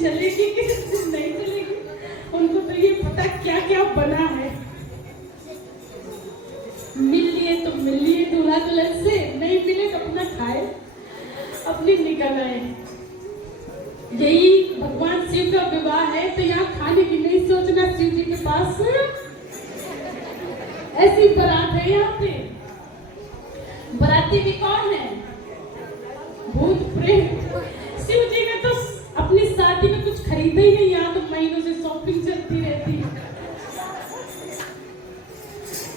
दिन चलेगी किस दिन नहीं चलेगी, उनको तो ये पता क्या क्या बना है। मिल लिए तो मिल लिए दूल्हा दुल्हन से, नहीं मिले तो अपना खाए अपनी निकल आए। यही भगवान शिव का विवाह है, तो यहाँ खाने की नहीं सोचना, शिव जी के पास ऐसी बारात है। यहाँ पे बराती भी कौन है? भूत प्रेत। शिव जी ने तो अपनी शादी में कुछ खरीदा ही नहीं, यहाँ तो महीनों से शॉपिंग चलती रहती है।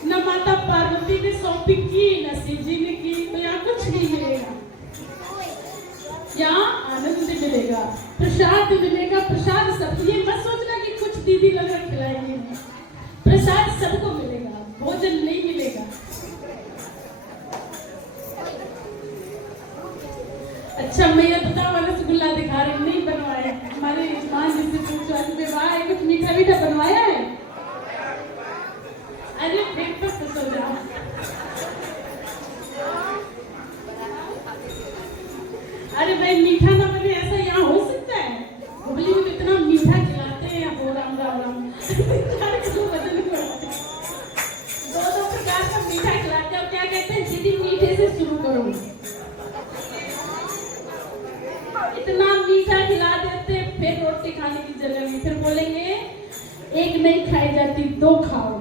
न माता पार्वती ने शॉपिंग की, न शिव जी ने की, तो यहाँ कुछ नहीं मिलेगा। यहाँ आनंद मिलेगा, प्रसाद मिलेगा। प्रसाद सब, ये मत सोचना कि कुछ दीदी लोग खिलाएंगे, प्रसाद सबको मिलेगा, भोजन नहीं मिलेगा। अच्छा मैया बताओ, रसगुल्ला दिखा रहे नहीं बनवाया? हमारे ईमान जिससे पूछो विवाह कुछ मीठा मीठा बनवाया है? अरे फिर तो खुश हो जाओ। अरे भाई मीठा ना बने ऐसा यहाँ हो सकता है? हुबली में इतना मीठा खिलाते हैं, हो राम राम राम 4 किलो वजन बढ़ाते हैं, 2 प्रकार का मीठा खिलाते हैं। क्या कहते हैं? दीदी मीठे से शुरू करो। इतना मीठा खिला देते, फिर रोटी खाने की जगह नहीं, फिर बोलेंगे एक नहीं खाई जाती 2 खाओ।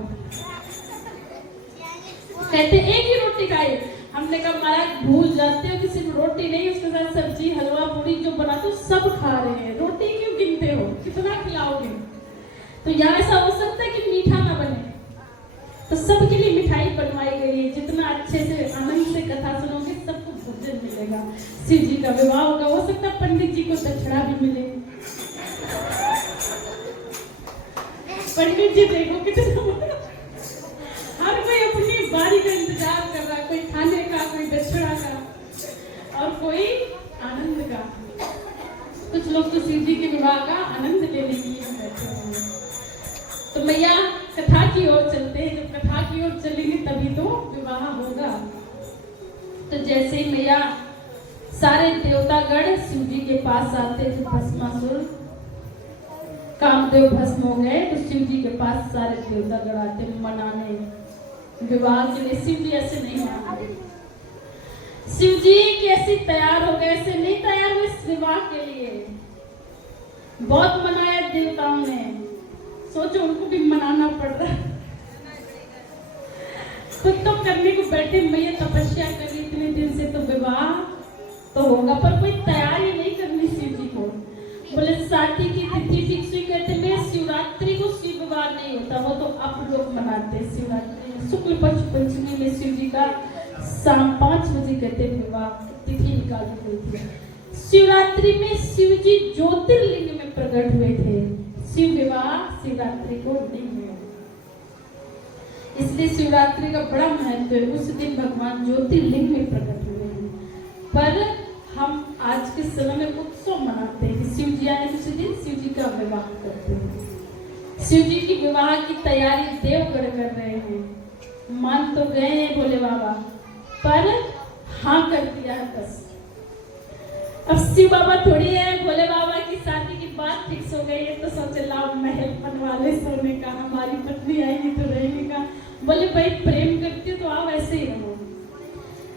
कहते एक ही रोटी खाई। हमने कहा महाराज भूल जाते हो कि सिर्फ रोटी नहीं, उसके साथ सब्जी हलवा पूरी जो बनाते हो सब खा रहे हैं, रोटी क्यों गिनते हो? कितना खिलाओगे? तो यहाँ ऐसा हो सकता है कि मीठा ना बने, तो सबके लिए मिठाई बनवाई गई है। जितना अच्छे से आनंद से कथा सुनोगे सबको भोजन मिलेगा। शिव जी का विवाह होगा, हो सकता है पंडित जी को दक्षिणा भी मिले। पंडित जी देखो कितना, हर कोई अपनी बारी का इंतजार कर रहा है, कोई खाने का, कोई दक्षिणा का और कोई आनंद का। कुछ लोग तो शिव जी के विवाह का आनंद लेने के लिए बैठे हुए हैं। तो मैया कथा की ओर चलते हैं, जब कथा की ओर चलेंगे तभी तो विवाह होगा। तो जैसे ही मैया सारे देवतागण शिव जी के पास आते, जो भस्मासुर कामदेव भस्म हो गए, तो शिव जी के पास सारे देवतागण आते मनाने विवाह के लिए। शिव जी ऐसे नहीं मनाते, शिव जी कैसे तैयार हो गए? ऐसे नहीं तैयार हुए विवाह के लिए। बहुत मनाया देवताओं ने, सोचो उनको भी मनाना पड़ रहा है। खुद तो करने को बैठे, मैया तपस्या करी इतने दिन से, तो विवाह तो होगा, पर कोई तैयारी नहीं करनी शिव जी को। बोले साथी की तिथि फिक्स हुई, कहते मैं शिवरात्रि को शिव विवाह नहीं होता, वो तो आप लोग मनाते हैं शिवरात्रि में। शुक्ल पक्ष पंचमी में शिव जी का शाम 5 बजे कहते विवाह तिथि निकाली गई थी। शिवरात्रि में शिव जी ज्योतिर्लिंग में प्रकट हुए थे, शिव विवाह शिवरात्रि को नहीं हुआ, इसलिए शिवरात्रि का बड़ा महत्व है। उस दिन भगवान ज्योतिर्लिंग में प्रकट हुए हैं। पर हम आज के समय में उत्सव मनाते हैं कि शिव जी आने उसी दिन शिव जी का विवाह करते हैं। शिव जी की विवाह की तैयारी देवगण कर रहे हैं। मान तो गए हैं भोले बाबा, पर हाँ कर दिया है बस। अब शिव बाबा थोड़ी है, भोले बाबा की शादी की बात फिक्स हो गई है, तो सोचे लाओ महल बनवा ले सोने का, हमारी पत्नी आएगी तो रहने का। बोले भाई प्रेम करती हो तो आओ ऐसे ही रहो।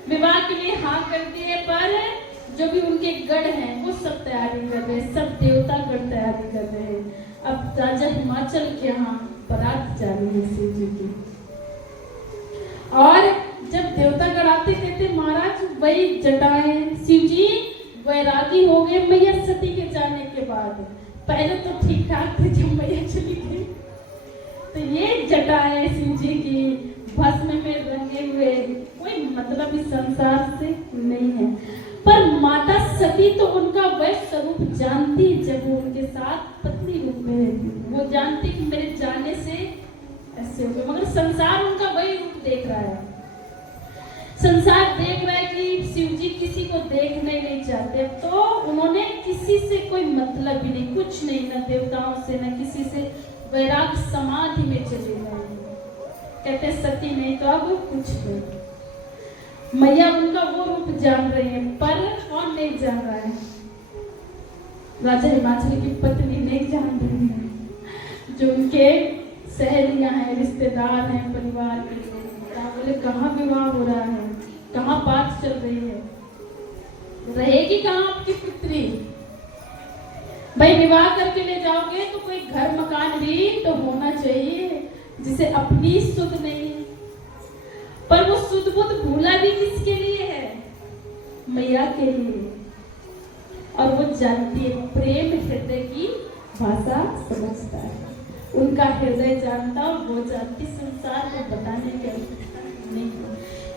विवाह के लिए हाँ कर दिए, पर जो भी उनके गढ़ हैं वो सब तैयारी कर रहे हैं, सब देवता गढ़ तैयारी कर रहे हैं। अब राजा हिमाचल के यहाँ बारात जा रही है शिव जी की, और जब देवता गढ़ आते कहते महाराज वही जटाएं। शिव जी वैरागी हो गए मैया सती के जाने के बाद, पहले तो ठीक ठाक थे, जब मैया चली गई तो ये जटाएं शिव जी की भस्म में रंगे हुए, कोई मतलब इस संसार से नहीं है। पर माता सती तो उनका वह स्वरूप जानती, जब वो उनके साथ पत्नी रूप में रहती, वो जानती कि मेरे जाने से ऐसे हो गया, मगर संसार उनका वही रूप देख रहा है। संसार देख रहा है कि शिव जी किसी को देखने नहीं चाहते, तो उन्होंने किसी से कोई मतलब ही नहीं, कुछ नहीं, न देवताओं से न किसी से, वैराग समाधि में चले गए। कहते सती नहीं तो अब कुछ नहीं। मैया उनका वो रूप जान रही है, पर कौन नहीं जान रहा है? राजा हिमाचल की पत्नी नहीं जान रही है, जो उनके सहेलियां हैं, रिश्तेदार हैं, परिवार के लोग बोले कहाँ विवाह हो रहा है, कहाँ बात चल रही है, रहेगी कहाँ आपकी पुत्री? भाई विवाह करके ले जाओगे तो कोई घर मकान भी तो होना चाहिए, जिसे अपनी सुध नहीं, पर वो सुध बुध भूला भी किसके लिए है? मैया के लिए। और वो जानती है, प्रेम हृदय की भाषा समझता है, उनका हृदय जानता और वो जानती, संसार को बताने की आवश्यकता नहीं।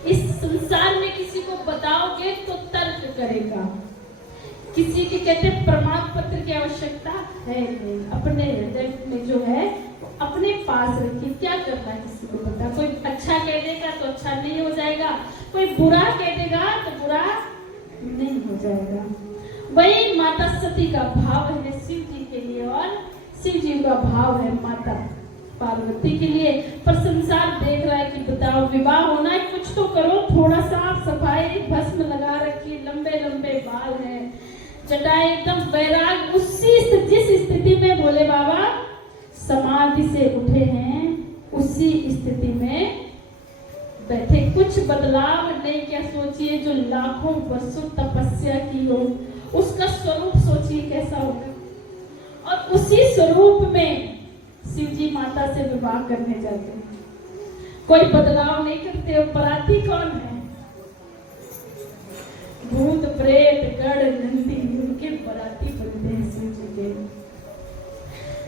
इस संसार में किसी को बताओगे तो तर्क करेगा, किसी के कहते प्रमाण पत्र की आवश्यकता है नहीं, अपने हृदय में जो है अपने पास रखिए। क्या करना है किसी को पता, कोई अच्छा कह देगा तो अच्छा नहीं हो जाएगा, कोई बुरा कह देगा तो बुरा नहीं हो जाएगा। वही माता सती का भाव है शिव जी के लिए और शिव जी का भाव है माता पार्वती के लिए। पर संसार देख रहा है कि बताओ विवाह होना है, कुछ तो करो, थोड़ा साफ सफाई, भस्म लगा रखी, लंबे लंबे बाल हैं, जटाएं एकदम वैराग, उसी जिस स्थिति में भोले बाबा समाधि से उठे हैं उसी स्थिति में बैठे। कुछ बदलाव नहीं, क्या सोचिए जो लाखों वर्षों तपस्या की हो उसका स्वरूप सोचिए कैसा होगा। और उसी स्वरूप में शिव जी माता से विवाह करने जाते हैं, कोई बदलाव नहीं करते। और बराती कौन है? भूत प्रेत गढ़ नंदी, उनके बराती बनते हैं शिव जी के।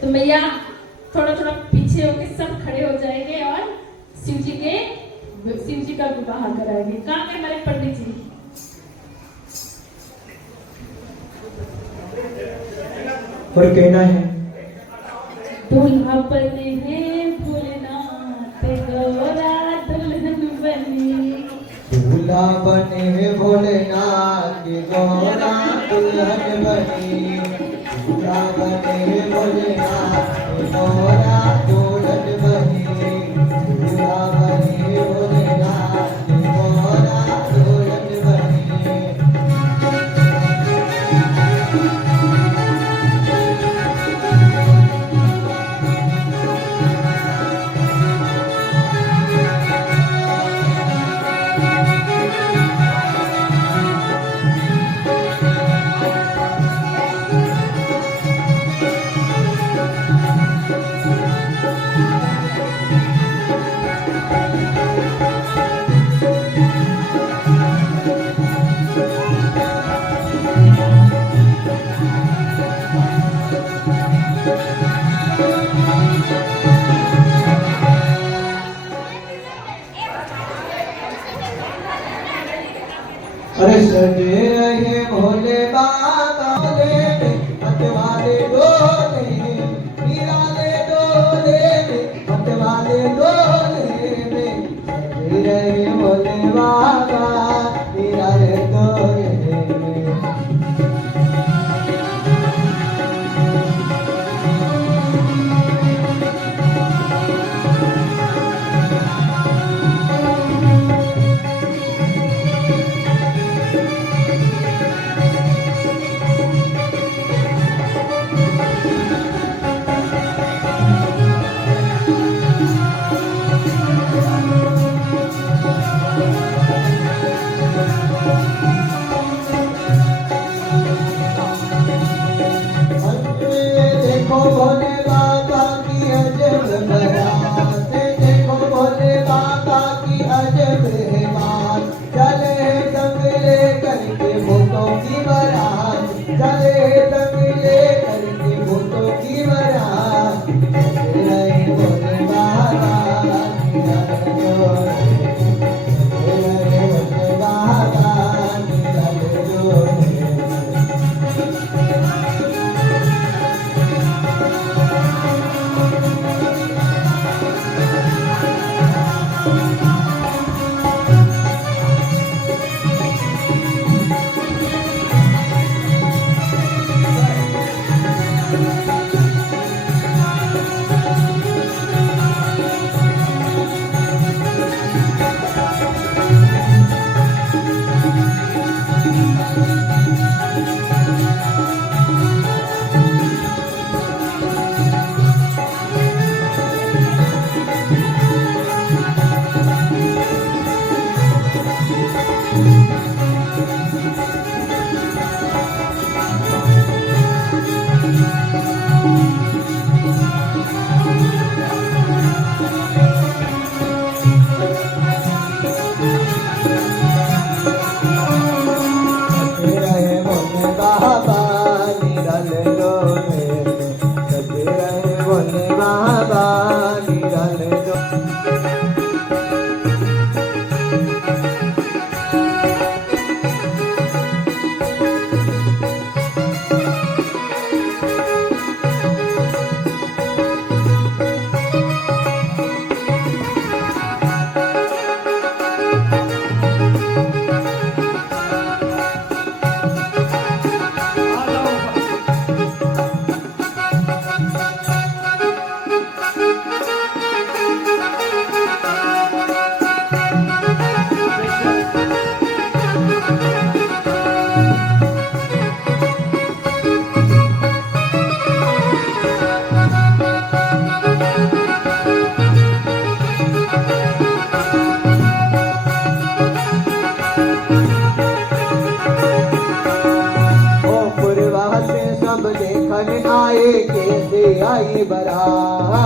तो मैया थोड़ा थोड़ा पीछे होके सब खड़े हो जाएंगे और शिव जी का विवाह कराएंगे। कहाँ पे हमारे पंडित जी? और कहना है दूल्हा बने हैं भोलेनाथ गौरा दुल्हन बनी, दूल्हा बने हैं भोलेनाथ गौरा दुल्हन बनी, दूल्हा बने हैं भोलेनाथ गौरा दुल्हन बनी, दूल्हा बने हैं भोलेनाथ गौरा दुल्हन बनी। अरे सजे रहे भोले बाबा मतवाले डोले, निराले डोले मतवाले डोले में, सजे रहे भोले बाबा निराले डोले में। देखो भोले बाबा की अजब बात, देखो भोले बाबा की अजब बात, चले दंगले करके भूतों की बारात, चले दंगले करके भूतों की बारात, चले रहे भोले बाबा की अजब बात, चले रहे भोले बाबा की अजब बात। सब देखने आए कैसे आई बारात।